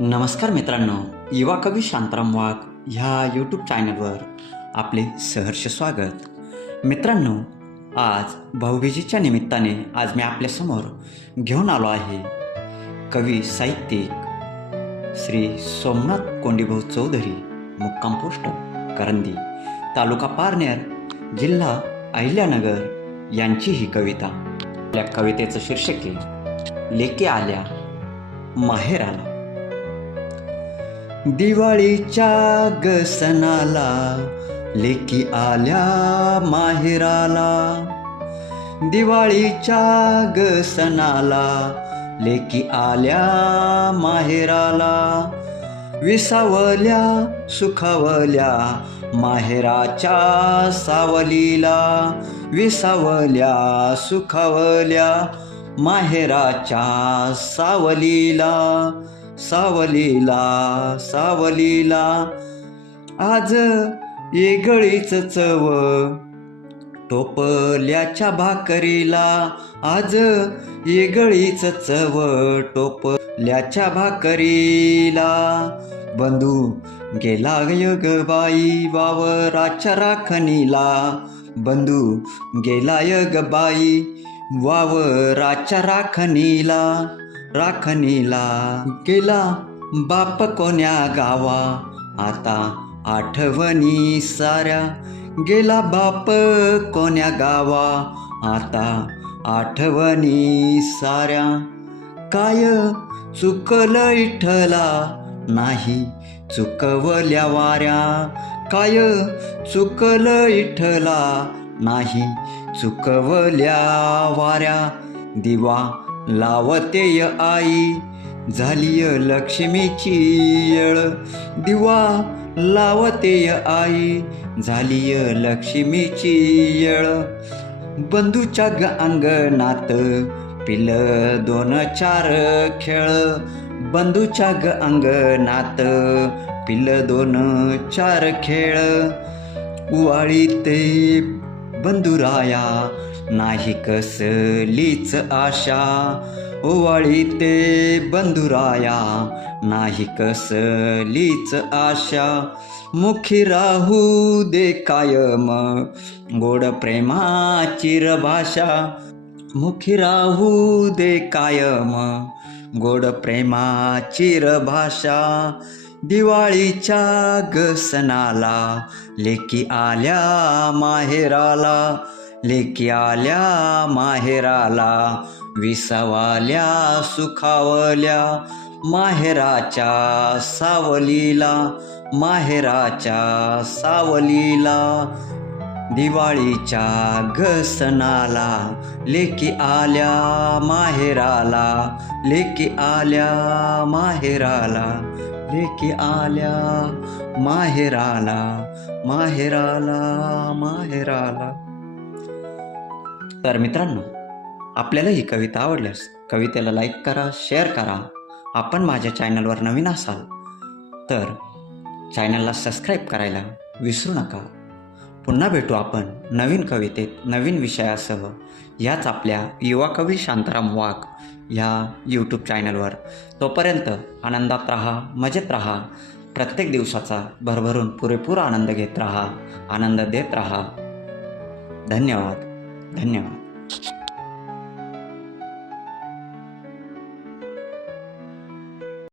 नमस्कार मित्रांनो युवा कवी शांताराम वाघ ह्या यूट्यूब चॅनलवर आपले सहर्ष स्वागत. मित्रांनो आज भाऊबीजेच्या निमित्ताने आज मी आपल्यासमोर घेऊन आलो आहे. कवी साहित्यिक श्री सोमनाथ कोंडीभाऊ चौधरी मुक्काम पोस्ट करंदी तालुका पारनेर जिल्हा अहिल्यानगर यांची ही कविता. आपल्या कवितेचं शीर्षक आहे लेके आल्या माहेर आला दिवाळीच्या गसनाला लेकी आल्या माहेराला. दिवाळीच्या गसनाला लेकी आल्या माहेराला. विसावल्या सुखावल्या माहेराच्या सावलीला. विसावल्या सुखावल्या माहेराच्या सावलीला. सावलीला सावलीला. आज येगळीच चव. टोपल्याच्या भाकरीला आज येगळीच चव. टोपल्याच्या भाकरीला बंधू गेला योग बाई वावराच्या राखणीला. बंधू गेला योग बाई वावराच्या राखणीला. राखणीला गेला बाप कोण्या गावा. आता आठवणी साऱ्या गेला बाप कोण्या गावा. आता आठवणी साऱ्या काय चुकल इठला नाही चुकवल्या वाऱ्या. काय चुकल इठला नाही चुकवल्या वाऱ्या. दिवा लावतेय आई झालीय लक्ष्मीची येळ. दिवा लावतेय आई झालीय लक्ष्मीची येळ. बंधूच्या ग अंगणात पिल दोन चार खेळ. बंधूच्या ग अंगणात पिल दोन चार खेळ. उवाळीते बंधुराया नाही कसलीच आशा. ओवाळीते बंधुराया नाही कसलीच आशा. मुखी राहू दे कायम गोड प्रेमाची र भाषा मुखी राहू दे कायम गोड प्रेमाची र भाषा दिवाळीच्या ग सणाला लेकी आल्या माहेराला लेकी आल्या माहेराला विसावाल्या सुखावल्या माहेराच्या सावलीला माहेराच्या सावलीला. दिवाळीच्या घसनाला लेकी आल्या माहेराला लेकी आल्या माहेराला लेकी आल्या माहेराला माहेराला माहेराला. तर मित्रांनो आपल्याला ही कविता आवडल्यास कवितेला लाईक करा शेअर करा. आपण माझ्या चॅनलवर नवीन असाल तर चॅनलला सबस्क्राईब करायला विसरू नका. पुन्हा भेटू आपण नवीन कवितेत नवीन विषयासह. याच आपल्या युवा कवी शांताराम वाघ ह्या यूट्यूब चॅनलवर तोपर्यंत आनंदात राहा मजेत राहा. प्रत्येक दिवसाचा भरभरून पुरेपूर आनंद घेत राहा आनंद देत राहा. धन्यवाद धन्यवाद.